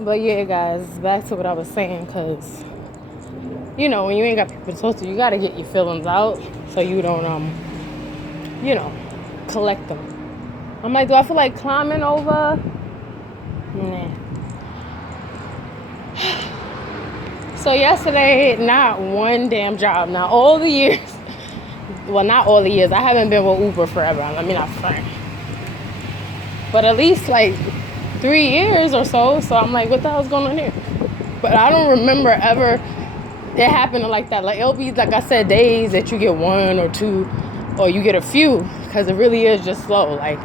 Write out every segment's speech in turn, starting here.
But yeah, guys, back to what I was saying, because, you know, when you ain't got people to talk to, you got to get your feelings out so you don't, you know, collect them. I'm like, do I feel like climbing over? Nah. So yesterday, not one damn job. Now, all the years, well, not all the years. I haven't been with Uber forever. Let me not front. But at least like 3 years or so. So I'm like, what the hell's going on here? But I don't remember ever it happening like that. Like, it'll be, like I said, days that you get one or two, or you get a few, because it really is just slow. Like,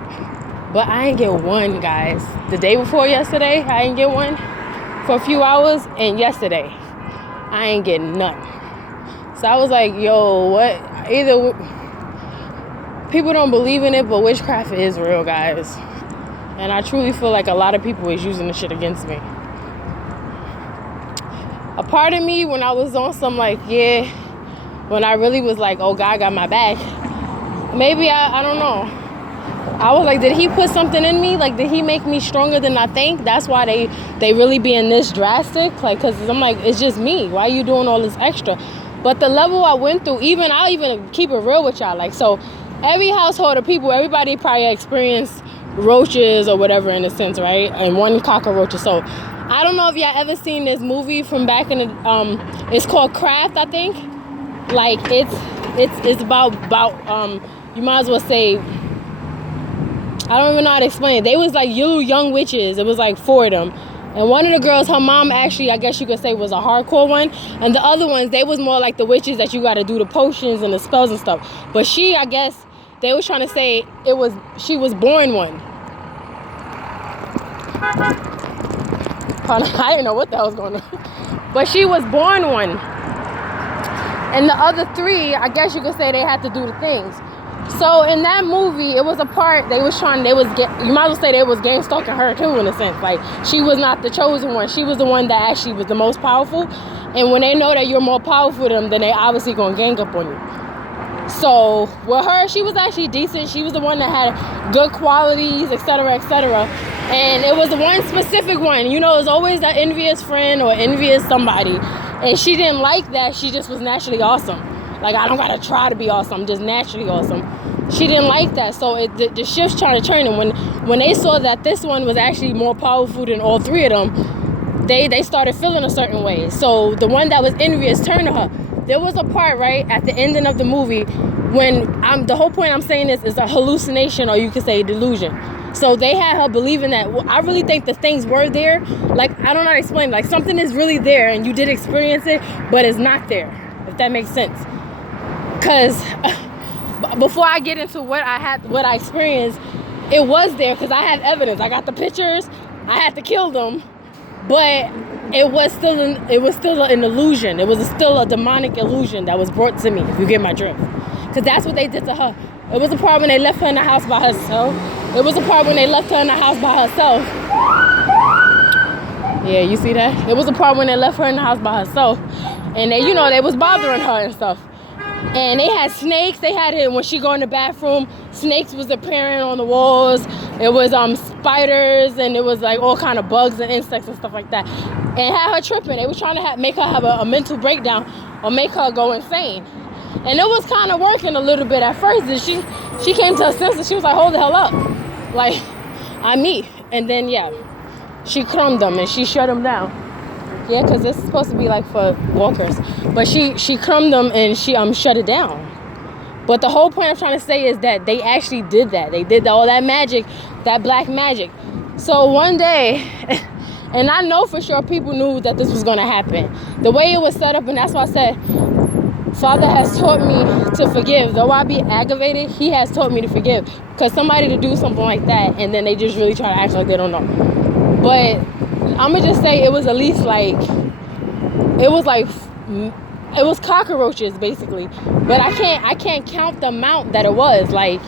but I ain't get one, guys. The day before yesterday, I ain't get one for a few hours, and yesterday, I ain't getting none. So I was like, yo, what? Either people don't believe in it, but witchcraft is real, guys. And I truly feel like a lot of people is using the shit against me. A part of me, when I was on some, like, yeah, when I really was like, oh, God got my back, maybe, I don't know. I was like, did he put something in me? Like, did he make me stronger than I think? That's why they really being this drastic. Like, because I'm like, it's just me. Why are you doing all this extra? But the level I went through, I'll even keep it real with y'all. Like, so every household of people, everybody probably experienced roaches or whatever in a sense, right? And one cockroach. So I don't know if y'all ever seen this movie from back in the, it's called Xraft, I think. Like, it's about you might as well say, I don't even know how to explain it. They was like young witches. It was like 4 of them. And one of the girls, her mom actually, I guess you could say, was a hardcore one. And the other ones, they was more like the witches that you got to do the potions and the spells and stuff. But she, I guess, they was trying to say she was born one. I didn't know what the hell was going on. But she was born one. And the other 3, I guess you could say, they had to do the things. So in that movie, it was a part you might as well say they was gang stalking her too, in a sense. Like, she was not the chosen one. She was the one that actually was the most powerful. And when they know that you're more powerful than them, then they obviously gonna gang up on you. So with her, she was actually decent. She was the one that had good qualities, etc., etc. And it was the one specific one. You know, it was always that envious friend or envious somebody. And she didn't like that. She just was naturally awesome. Like, I don't gotta try to be awesome, I'm just naturally awesome. She didn't like that, so the shift's trying to turn. And when they saw that this one was actually more powerful than all 3 of them, they started feeling a certain way. So the one that was envious turned to her. There was a part, right, at the ending of the movie when the whole point I'm saying this is a hallucination, or you could say delusion. So they had her believing that, well, I really think the things were there. Like, I don't know how to explain. Like, something is really there and you did experience it, but it's not there, if that makes sense. Because before I get into what I experienced, it was there because I have evidence. I got the pictures. I had to kill them, but it was still an illusion. It was still a demonic illusion that was brought to me, if you get my drift. Because that's what they did to her. It was a part when they left her in the house by herself. It was a part when they left her in the house by herself. Yeah, you see that? It was a part when they left her in the house by herself. And they, you know, they was bothering her and stuff. And they had snakes. They had it when she go in the bathroom. Snakes was appearing on the walls. It was spiders, and it was like all kind of bugs and insects and stuff like that. And had her tripping. They was trying to make her have a mental breakdown or make her go insane. And it was kind of working a little bit at first. And she came to her senses. She was like, hold the hell up. Like, I'm me. And then, yeah, she crumbed them and she shut them down. Yeah, because this is supposed to be like for walkers. But she crumbed them and she shut it down. But the whole point I'm trying to say is that they actually did that. They did all that magic, that black magic. So one day, and I know for sure people knew that this was going to happen. The way it was set up, and that's why I said, Father has taught me to forgive. Though I be aggravated, he has taught me to forgive. Because somebody to do something like that, and then they just really try to act like they don't know. But I'm going to just say it was at least like, it was cockroaches basically. But I can't count the amount that it was. Like,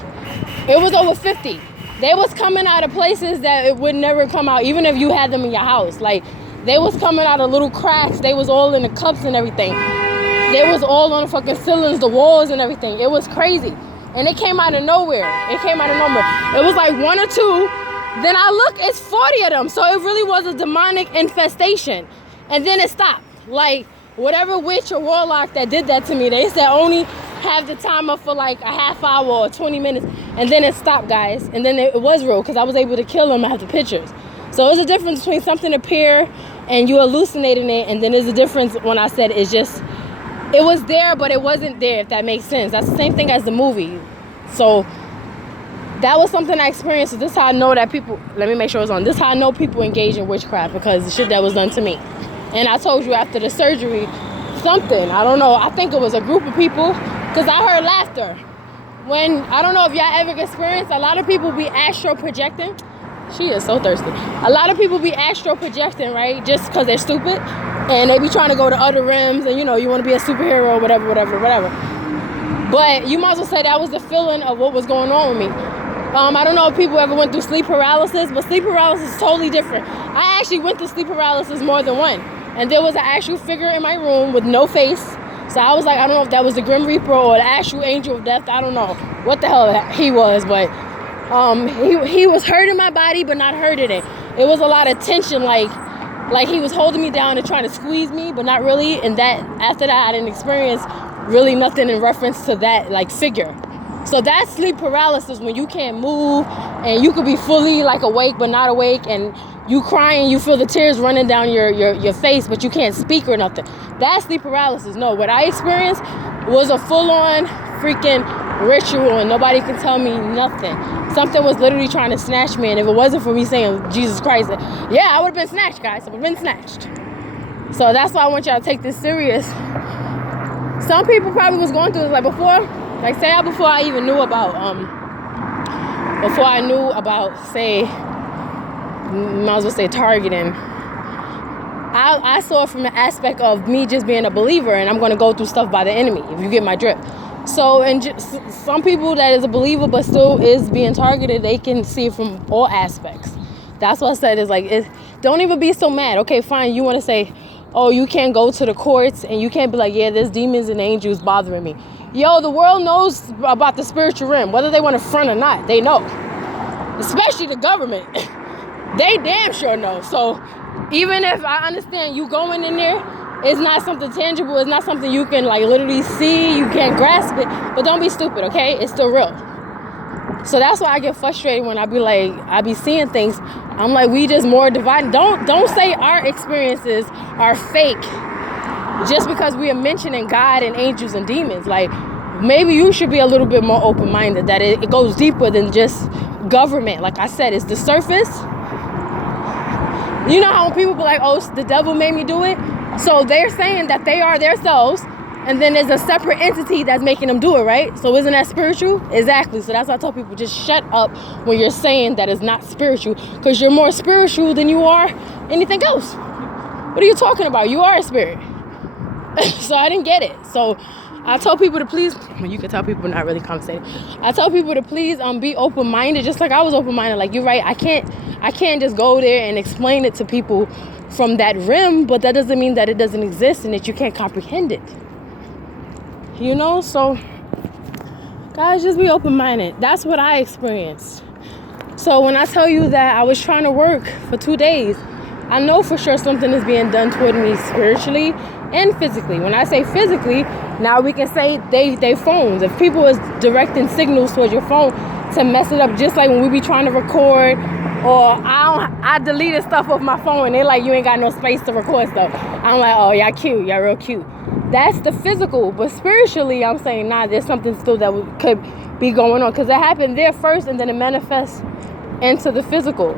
it was over 50. They was coming out of places that it would never come out, even if you had them in your house. Like, they was coming out of little cracks. They was all in the cups and everything. They was all on the fucking ceilings, the walls and everything. It was crazy. And it came out of nowhere. It was like 1 or 2. Then I look, it's 40 of them. So it really was a demonic infestation. And then it stopped. Like, whatever witch or warlock that did that to me, they said only have the timer for like a half hour or 20 minutes. And then it stopped, guys. And then it was real because I was able to kill them. I have the pictures. So there's a difference between something appear and you hallucinating it. And then there's a difference when I said it's just, it was there, but it wasn't there, if that makes sense. That's the same thing as the movie. So that was something I experienced. So this is how I know that people, let me make sure it's on. This is how I know people engage in witchcraft, because the shit that was done to me. And I told you after the surgery, something, I don't know, I think it was a group of people, because I heard laughter. When, I don't know if y'all ever experienced, a lot of people be astral projecting. She is so thirsty. A lot of people be astral projecting, right? Just because they're stupid. And they be trying to go to other realms and, you know, you want to be a superhero, whatever. But you might as well say that was the feeling of what was going on with me. I don't know if people ever went through sleep paralysis, but sleep paralysis is totally different. I actually went through sleep paralysis more than one. And there was an actual figure in my room with no face. So I was like, I don't know if that was the Grim Reaper or the actual Angel of Death. I don't know what the hell he was, but he was hurting my body, but not hurting it. It was a lot of tension, like he was holding me down and trying to squeeze me, but not really. And that after that, I didn't experience really nothing in reference to that like figure. So that's sleep paralysis, when you can't move and you could be fully like awake but not awake, and you crying, you feel the tears running down your face, but you can't speak or nothing. That's sleep paralysis. No, what I experienced was a full-on freaking ritual, and nobody can tell me nothing. Something was literally trying to snatch me, and if it wasn't for me saying Jesus Christ, yeah, I would have been snatched, guys. I would have been snatched. So that's why I want y'all to take this serious. Some people probably was going through this, like before, like say before I even knew about, say, might as well say targeting. I saw it from the aspect of me just being a believer, and I'm going to go through stuff by the enemy, if you get my drift. So, and some people that is a believer but still is being targeted, they can see it from all aspects. That's what I said, is like, don't even be so mad. Okay, fine, you want to say, oh, you can't go to the courts, and you can't be like, yeah, there's demons and angels bothering me. Yo, the world knows about the spiritual realm, whether they want to front or not, they know. Especially the government. They damn sure know. So even if I understand you going in there, it's not something tangible, it's not something you can like literally see, you can't grasp it, but don't be stupid, okay? It's still real. So that's why I get frustrated when I be seeing things. I'm like, we just more divided. Don't say our experiences are fake just because we are mentioning God and angels and demons. Like, maybe you should be a little bit more open-minded, that it goes deeper than just government. Like I said, it's the surface. You know how people be like, oh, the devil made me do it? So they're saying that they are themselves, and then there's a separate entity that's making them do it, right? So isn't that spiritual? Exactly. So that's why I tell people, just shut up when you're saying that it's not spiritual, because you're more spiritual than you are anything else. What are you talking about? You are a spirit. So I didn't get it. So I told people to please, well, you can tell people not really conversating. I told people to please be open-minded, just like I was open-minded. Like, you're right, I can't just go there and explain it to people from that rim, but that doesn't mean that it doesn't exist and that you can't comprehend it. You know, so guys, just be open-minded. That's what I experienced. So when I tell you that I was trying to work for 2 days, I know for sure something is being done toward me spiritually and physically. When I say physically, now we can say they phones. If people is directing signals towards your phone to mess it up, just like when we be trying to record, or I deleted stuff off my phone and they're like, you ain't got no space to record stuff. I'm like, oh, y'all cute, y'all real cute. That's the physical, but spiritually, I'm saying, nah, there's something still that could be going on, because it happened there first and then it manifests into the physical.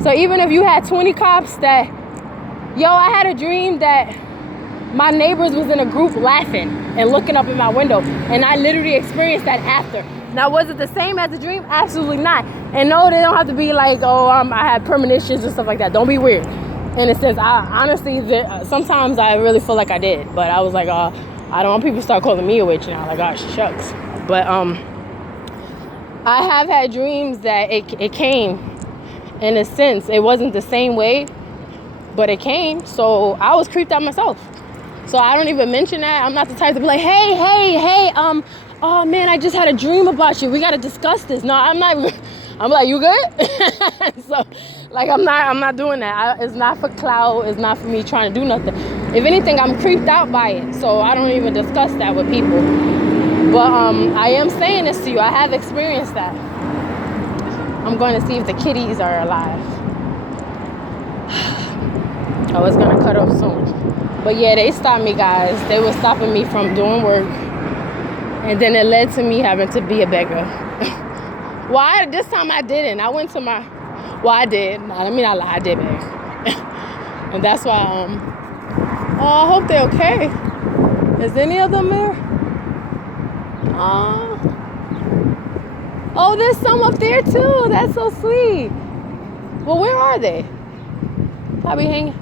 So even if you had 20 cops that, I had a dream that my neighbors was in a group laughing and looking up in my window, and I literally experienced that after. Now, was it the same as the dream? Absolutely not. And no, they don't have to be like, I had premonitions and stuff like that. Don't be weird. And it says, honestly, sometimes I really feel like I did, but I was like, I don't want people to start calling me a witch now. Like, gosh, shucks. But I have had dreams that it came. In a sense, it wasn't the same way, but it came. So I was creeped out myself. So I don't even mention that. I'm not the type to be like, hey, oh man, I just had a dream about you. We got to discuss this. No, I'm I'm like, you good? So, like, I'm not doing that. It's not for clout. It's not for me trying to do nothing. If anything, I'm creeped out by it. So I don't even discuss that with people. But I am saying this to you. I have experienced that. I'm going to see if the kitties are alive. I was going to cut off soon. But yeah, they stopped me, guys. They were stopping me from doing work. And then it led to me having to be a beggar. Why? This time I didn't. I went to my... Well, I did. Let me not lie. I did beg. And that's why... Oh, I hope they're okay. Is any of them there? Oh, there's some up there too. That's so sweet. Well, where are they? Probably hanging.